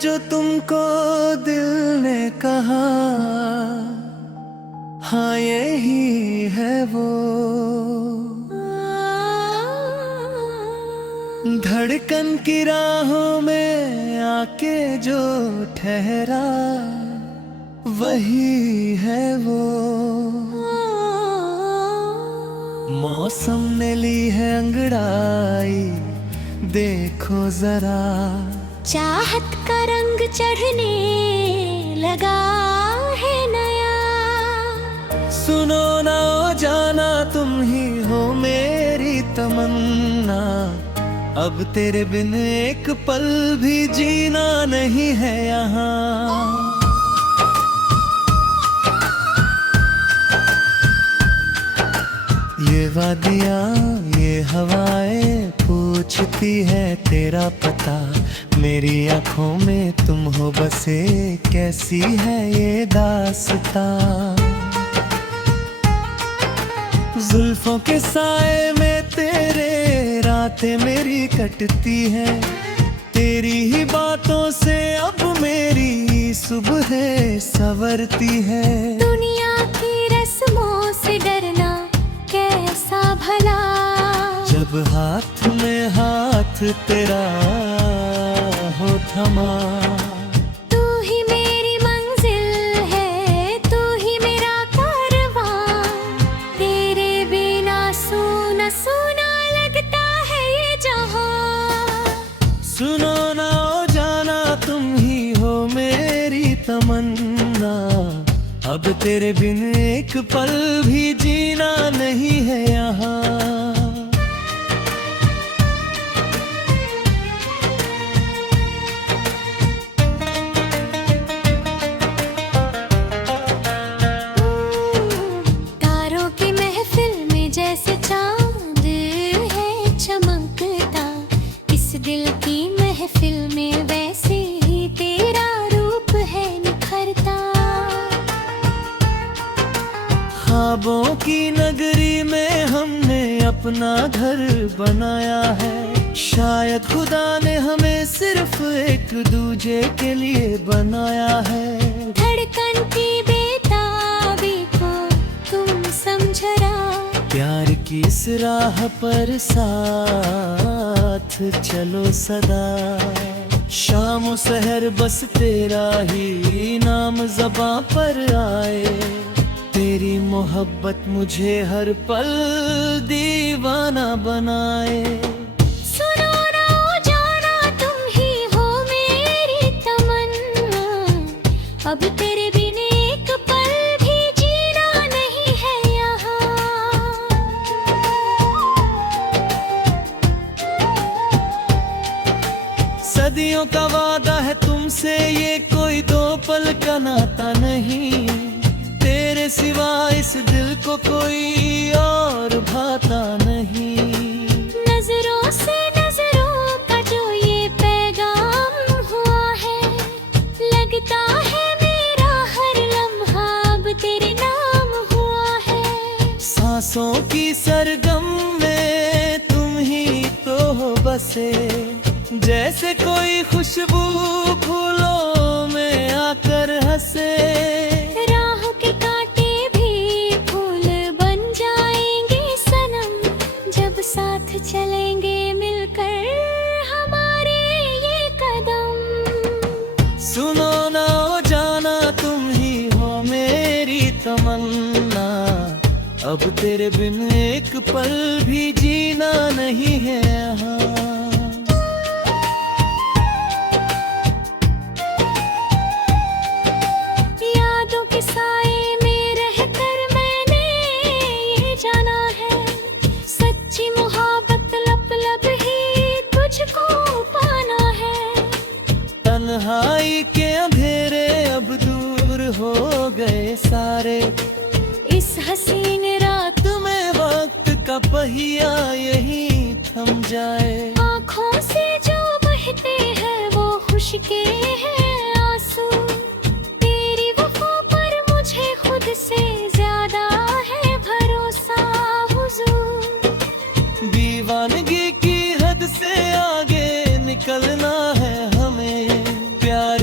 जो तुमको दिल ने कहा, हाँ यही है वो। धड़कन की राहों में आके जो ठहरा, वही है वो। मौसम ने ली है अंगड़ाई, देखो जरा चाहत का रंग चढ़ने लगा है नया। सुनो ना ओ जाना, तुम ही हो मेरी तमन्ना। अब तेरे बिन एक पल भी जीना नहीं है यहाँ। ये वादियाँ ये हवाएं पूछती है तेरा पता। मेरी आँखों में तुम हो बसे, कैसी है ये दास्तां। जुल्फों के साए में तेरे रातें मेरी कटती हैं। तेरी ही बातों से अब मेरी सुबह संवरती है। दुनिया की रस्मों से डरना कैसा भला, जब हाथ में हाथ तेरा हो थमा। तू ही मेरी मंजिल है, तू ही मेरा कारवां। तेरे बिना सूना सूना लगता है ये जहां। सुनो ना ओ जाना, तुम ही हो मेरी तमन्ना। अब तेरे बिन एक पल भी जीना नहीं है यहाँ। तारों की महफिल में जैसे चांद है चमकता, इस दिल की महफिल में वैसे ही तेरा रूप है निखरता। ख्वाबों की नगरी में हमने अपना घर बनाया है। शायद खुदा ने हमें सिर्फ एक दूजे के लिए बनाया है। धड़कन की बेताबी को तुम समझरा, प्यार की इस राह पर साथ चलो सदा। शाम सहर बस तेरा ही नाम ज़बां पर आए। तेरी मोहब्बत मुझे हर पल दीवाना बनाए। सुनो ना ओ जाना, तुम ही हो मेरी तमन्ना। अब तेरे बिन एक पल भी जीना नहीं है यहाँ। सदियों का वादा है तुमसे, ये कोई दो पल का नाता नहीं। तेरे सिवा इस दिल को कोई और भाता नहीं। नजरों से नजरों का जो ये पैगाम हुआ है, लगता है मेरा हर लम्हा अब तेरे नाम हुआ है। सांसों की सरगम में तुम ही तो हो बसे, जैसे कोई खुशबू फूलों में आकर हंसे। राहों के कांटे भी फूल बन जाएंगे सनम, जब साथ चलेंगे मिलकर हमारे ये कदम। सुनो ना ओ जाना, तुम ही हो मेरी तमन्ना। अब तेरे बिन एक पल भी जीना नहीं है यहाँ। यादों के साए में रहकर मैंने ये जाना है, सच्ची मोहब्बत लब लब ही तुझको पाना है। तन्हाई के अंधेरे अब दूर हो गए सारे। इस हसीन रात तुम्हें वक्त का पहिया यही थम जाए। आँखों से जो बहते हैं वो खुश के हैं आंसू। तेरी वफा पर मुझे खुद से ज्यादा है भरोसा हुजूर। दीवानगी की हद से आगे निकलना है हमें। प्यार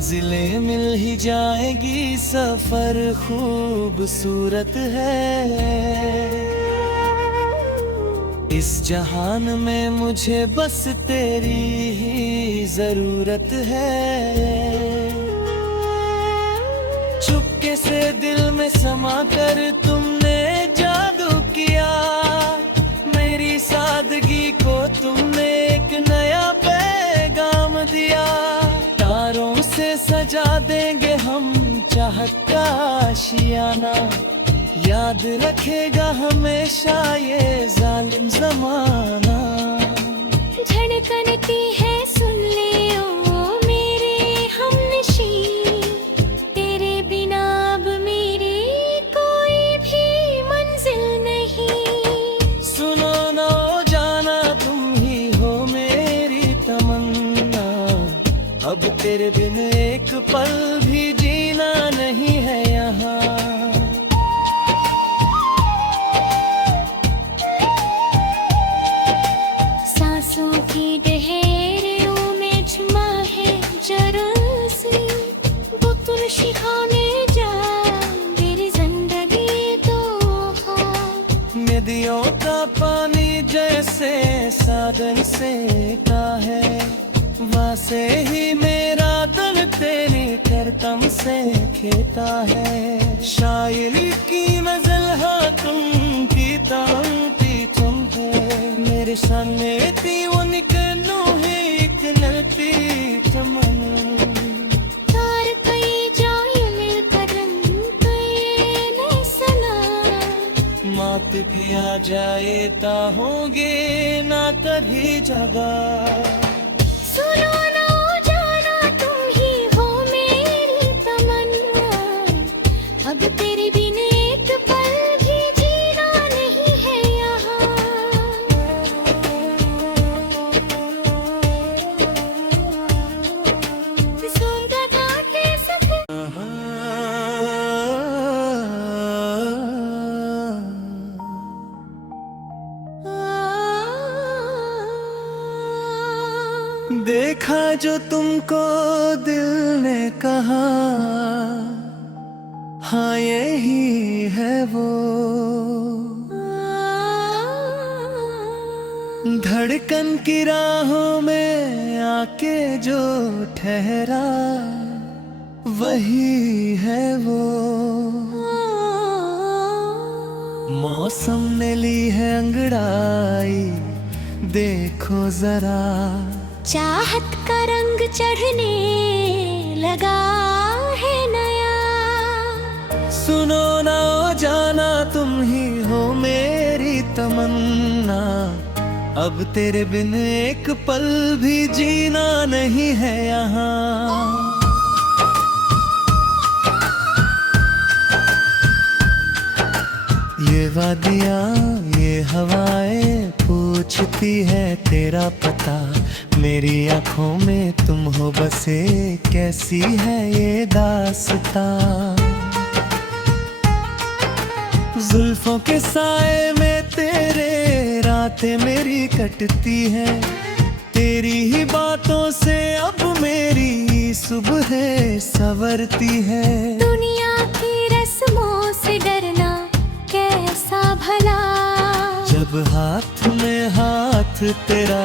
मंजिलें मिल ही जाएगी, सफर खूबसूरत है। इस जहान में मुझे बस तेरी ही जरूरत है। चुपके से दिल में समा कर तुमने जादू किया, मेरी सादगी को तुमने एक नया पैगाम दिया। तारों से सजा देंगे हम चाहत का आशियाना, याद रखेगा हमेशा ये जालिम जमाना। धड़कनती है सुन ले ओ मेरे हमनशी, तेरे बिना अब मेरी कोई भी मंजिल नहीं। सुनो ना ओ जाना तुम ही हो मेरी तमन्ना, अब तेरे बिन एक पल भी जीना नहीं है यहाँ। की डहेरियों में झुमा है जरासी, वो तुम शिखाने जा मेरी जिंदगी तो नदियों का पानी जैसे साधन से का है, वैसे ही मेरा दिल तेरी करतम से खेता है। शायरी की नज़ल हाँ तुम की तांती तुम है, मेरे सामने थी वो निकलू है एक नलती चमन। तार कई जाए मिलकर कई नहीं सना, मौत भी आ जाए ता होंगे ना कभी जगह। सुनो ना ओ जाना तुम ही हो मेरी तमन्ना, अब तेरे बिन एक पल भी जीना नहीं है यहाँ। सुनता गाते सथे देखा जो तुमको दिल ने कहा, हाँ यही है वो धड़कन की राहों में आके जो ठहरा, वही है वो। मौसम ने ली है अंगड़ाई, देखो जरा चाहत का रंग चढ़ने लगा है नया। सुनो ना ओ जाना तुम ही हो मेरी तमन्ना, अब तेरे बिन एक पल भी जीना नहीं है यहाँ। ये वादियाँ ये हवाएं पूछती है तेरा पता, मेरी आँखों में तुम हो बसे कैसी है ये दास्तां। जुल्फों के साए में तेरे रातें मेरी कटती हैं, तेरी ही बातों से अब मेरी सुबह संवरती है। दुनिया की रस्मों से डरना कैसा भला, जब हाथ में हाथ तेरा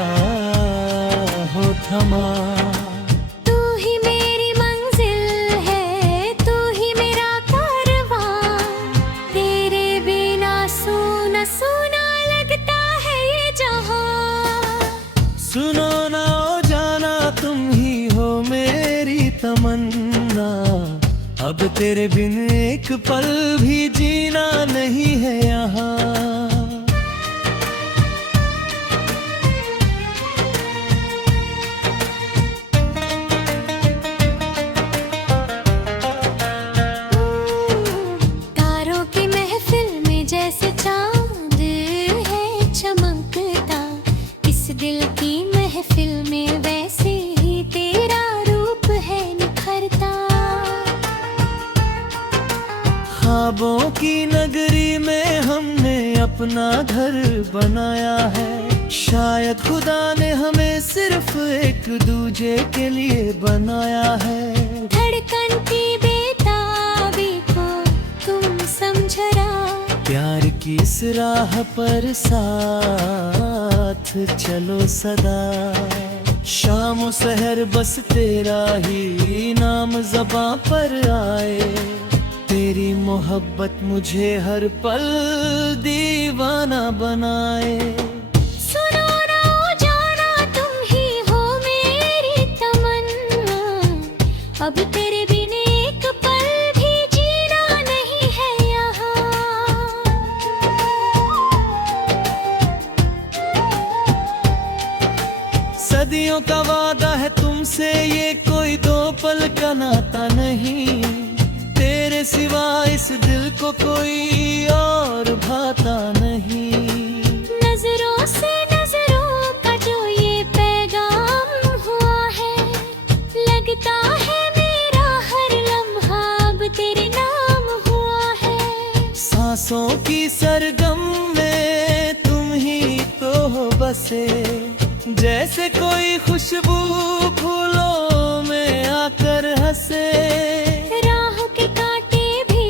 हो थमा। तू ही मेरी मंजिल है, तू ही मेरा कारवां, तेरे बिना सूना सूना लगता है ये जहां। सुनो ना ओ जाना तुम ही हो मेरी तमन्ना, अब तेरे बिन एक पल भी जीना नहीं है यहाँ। तारों की महफिल में जैसे चांद है चमकता, इस दिल की महफिल में वैसे ही तेरा रूप है निखरता। ख्वाबों की नगरी में हमने अपना शायद खुदा ने हमें सिर्फ एक दूजे के लिए बनाया है। धड़कन की बेताबी को तुम समझना, प्यार की इस राह पर साथ चलो सदा। शाम सहर बस तेरा ही नाम ज़बां पर आए, तेरी मोहब्बत मुझे हर पल दीवाना बनाए। सुनो ना ओ जाना, तुम ही हो मेरी तमन्ना, अब तेरे बिन एक पल भी जीना नहीं है यहाँ। सदियों का वादा है तुमसे, ये कोई दो पल का नाता नहीं। तेरे सिवा इस दिल को कोई और भाता नहीं। नजरों से नजरों का जो ये पैगाम हुआ है, लगता है मेरा हर लम्हा अब तेरे नाम हुआ है। सांसों की सरगम में तुम ही तो हो बसे, जैसे कोई खुशबू फूलों में आकर हंसे। राह के कांटे भी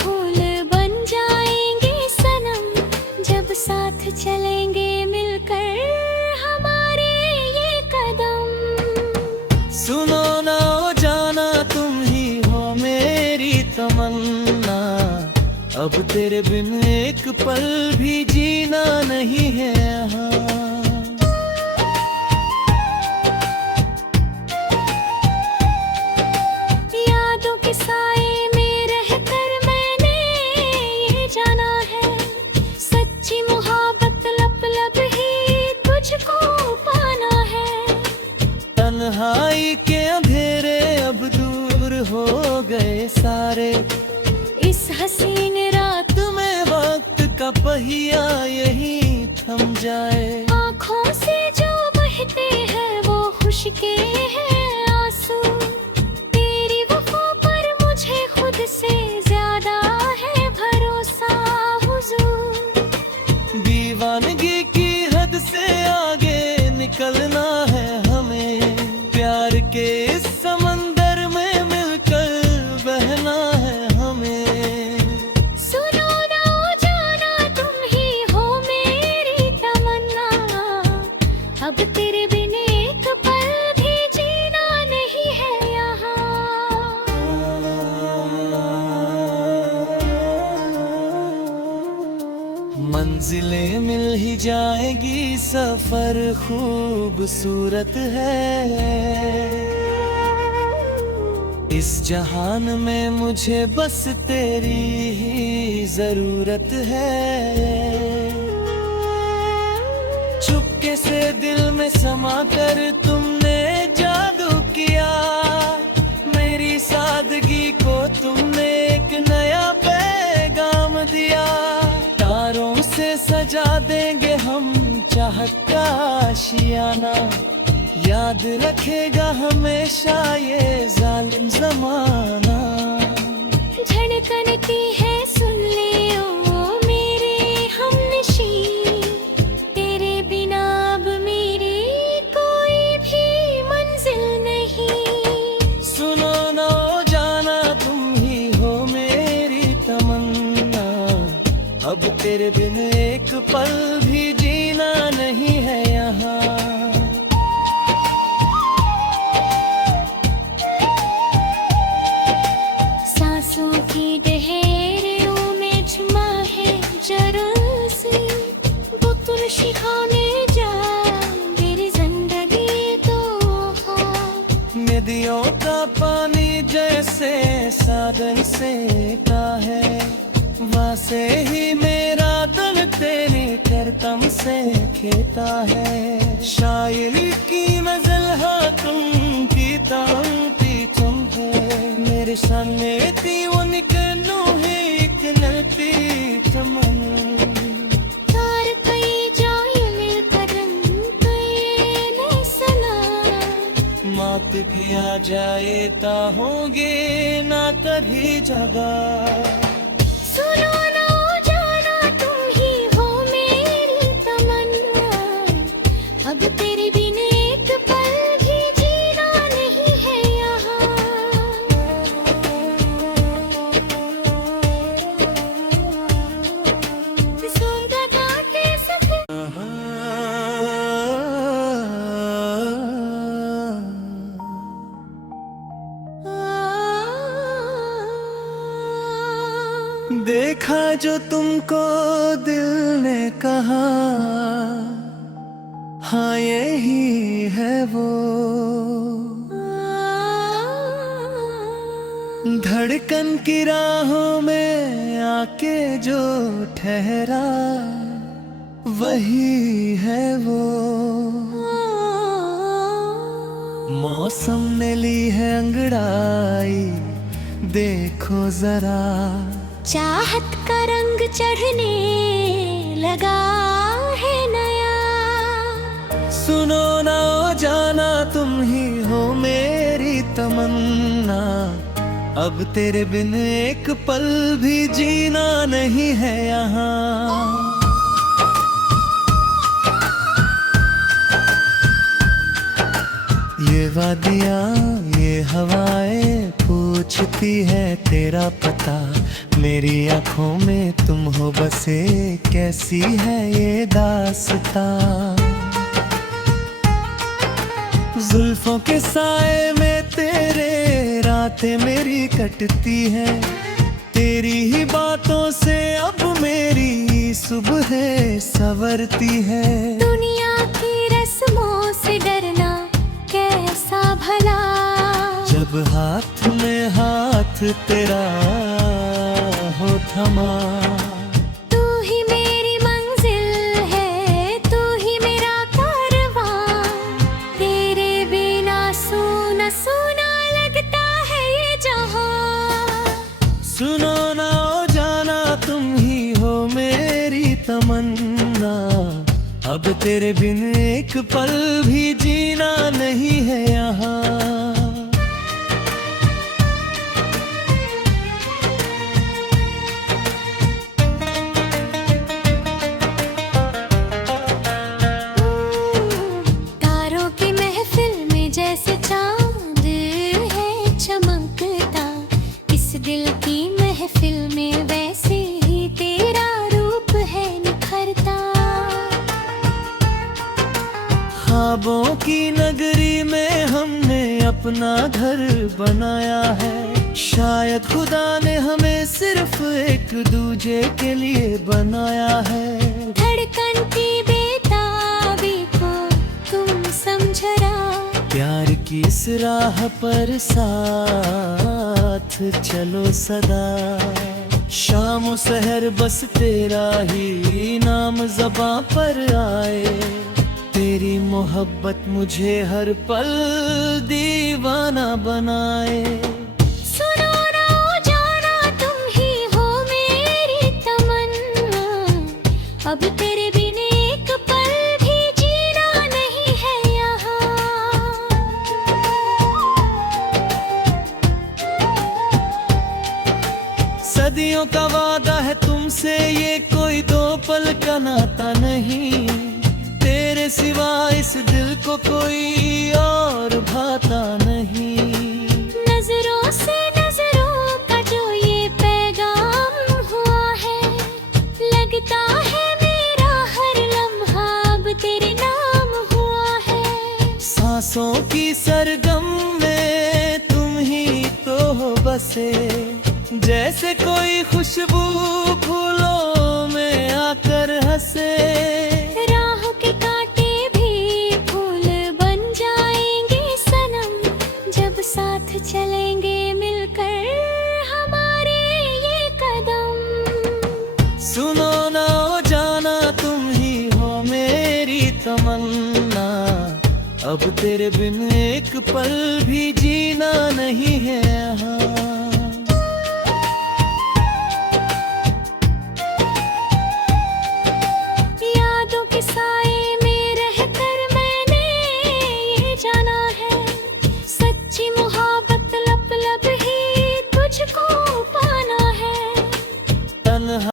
फूल बन जाएंगे सनम, जब साथ चलेंगे मिलकर हमारे ये कदम। सुनो ना ओ जाना, तुम ही हो मेरी तमन्ना, अब तेरे बिन एक पल भी जीना नहीं है यहाँ। यादों के साए में रहकर मैंने ये जाना है, सच्ची मोहब्बत लब लब ही तुझको पाना है। तन्हाई के अंधेरे अब दूर हो गए सारे, इस हसीन रात तुम्हें वक्त का पहिया यही थम जाए। आँखों से जो बहते हैं वो खुश के हैं आंसू, तेरी वफा पर मुझे खुद से ज्यादा है भरोसा हुजूर। दीवानगी की हद से आगे निकलना है हमें, प्यार के इस समंदर में मिलकर बहना है हमें। सुनो ना ओ जाना, तुम ही हो मेरी तमन्ना, अब तेरे बिन एक पल भी जीना नहीं है यहाँ। मंजिलें मिल ही जाएगी, सफर खूबसूरत है। इस जहान में मुझे बस तेरी ही जरूरत है। चुपके से दिल में समा कर तुमने जादू किया, मेरी सादगी को तुमने एक नया पैगाम दिया। तारों से सजा देंगे हम चाहत का आशियाना, याद रखेगा हमेशा ये जालिम जमाना। धड़कनती है सुन ले ओ मेरे हमनशी, तेरे बिना अब मेरी कोई भी मंजिल नहीं। सुनो ना ओ जाना, तुम ही हो मेरी तमन्ना, अब तेरे बिन एक पल भी जीना नहीं है यहाँ। सांसों की डहेरियों में झुमा है जरा सी, वो तुम सिखाने जा मेरी जिंदगी तो हाँ। नदियों का पानी जैसे साधन से का है, वैसे ही मेरा दिल तेरी करतम से खेता है। शायरी की मजल हाँ तुम की तांती तुम है, मेरे सामने थी वो निकलू है एक नलती चमन। तार कई जाए मिलकर कई नहीं सना, मौत भी आ जाए ता होंगे ना कभी जगह। सुनो ना ओ जाना, तुम ही हो मेरी तमन्ना, अब तेरे बिन एक पल भी जीना नहीं है यहाँ। सूंघा घाटे सफेद देखा जो तुमको दिल ने कहा, हाँ यही है वो। धड़कन की राहों में आके जो ठहरा, वही है वो। मौसम ने ली है अंगड़ाई, देखो जरा। चाहत का रंग चढ़ने लगा है नया। सुनो ना ओ जाना, तुम ही हो मेरी तमन्ना। अब तेरे बिन एक पल भी जीना नहीं है यहाँ। ये वादियाँ ये हवाएं पूछती है तेरा पता। मेरी आँखों में तुम हो बसे, कैसी है ये दास्तां। जुल्फों के साए में तेरे रातें मेरी कटती है। तेरी ही बातों से अब मेरी सुबह संवरती है। दुनिया की रस्मों से डरना कैसा भला, जब हाथ में हाथ तेरा हो थमा। तू ही मेरी मंजिल है, तू ही मेरा कारवां। तेरे बिना सूना सूना लगता है ये जहां। सुनो ना ओ जाना, तुम ही हो मेरी तमन्ना। अब तेरे बिन एक पल भी जीना नहीं है यहाँ। तारों की महफिल में जैसे चांद है चमकता, इस दिल की महफिल में वैसे ही तेरा रूप है निखरता। ख्वाबों की नगरी में हमने अपना घर बनाया है। शायद खुदा ने हमें सिर्फ एक दूजे के लिए बनाया है। धड़कन की बेताबी को तुम समझना, प्यार की इस राह पर साथ चलो सदा। शाम सहर बस तेरा ही नाम ज़बां पर आए। तेरी मोहब्बत मुझे हर पल दीवाना बनाए। सुनो ना ओ जाना, तुम ही हो मेरी तमन्ना। अब तेरे बिन एक पल भी जीना नहीं है यहाँ। सदियों का वादा है तुमसे, ये कोई दो पल का नाता नहीं। तेरे सिवा इस दिल को कोई और भाता नहीं। नजरों से नजरों का जो ये पैगाम हुआ है, लगता है मेरा हर लम्हा अब तेरे नाम हुआ है। सांसों की सरगम में तुम ही तो हो बसे। जैसे कोई खुशबू फूलों में आकर हंसे। राहों के कांटे भी फूल बन जाएंगे सनम, जब साथ चलेंगे मिलकर हमारे ये कदम। सुनो ना ओ जाना, तुम ही हो मेरी तमन्ना। अब तेरे बिन एक पल भी जीना नहीं है यहाँ। यादों के साए में रहकर मैंने ये जाना है, सच्ची